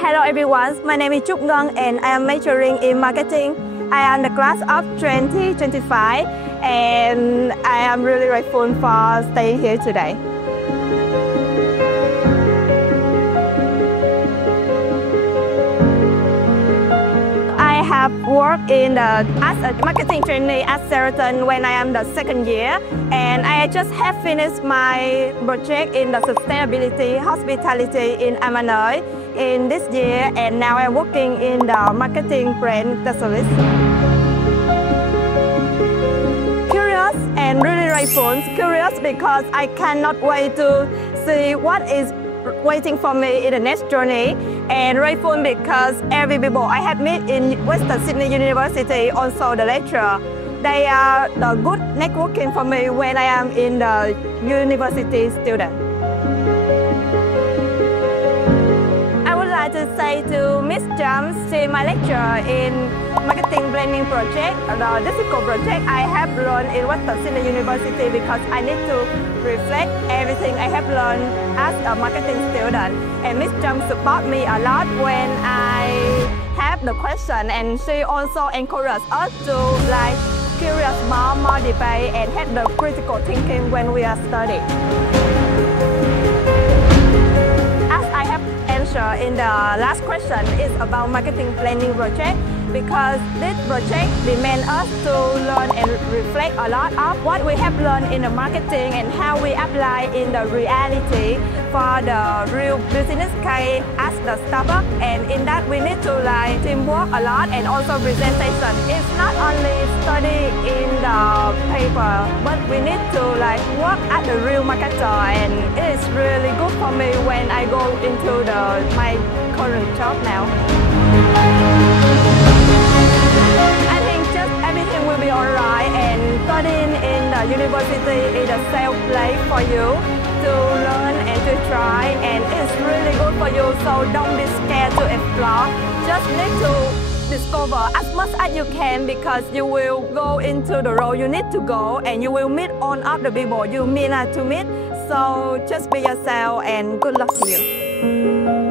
hello everyone. My name is Trúc Ngân and I am majoring in marketing. I am the class of 2025 and I am really grateful for staying here today. I have worked as a marketing trainee at Sheraton when I am the second year, and I just have finished my project in the sustainability hospitality in Amanoi in this year, and now I'm working in the marketing brand specialist. Curious and really grateful. Curious because I cannot wait to see what is waiting for me in the next journey, and grateful because every people I have met in Western Sydney University, also the lecturer, they are the good networking for me when I am in the university student. I would like to say to Miss Jams, she my lecturer in marketing planning project, the difficult project I have learned in Western Sydney University, because I need to reflect everything I have learned as a marketing student. And Miss Jam support me a lot when I have the question, and she also encouraged us to curious more debate and have the critical thinking when we are studying. As I have answered in the last question, is about marketing planning project, because this project demands us to learn and reflect a lot of what we have learned in the marketing and how we apply in the reality for the real business case as the Starbucks. And in that we need to teamwork a lot, and also presentation. It's not only study in the paper, but we need to work at the real marketer, and it is really good for me when I go into my current job now. I think just everything will be alright, and studying in the university is a safe place for you to learn and to try, and it's really good for you, so don't be scared to explore. Just need to discover as much as you can, because you will go into the role you need to go, and you will meet all of the people you mean to meet. So just be yourself, and good luck to you.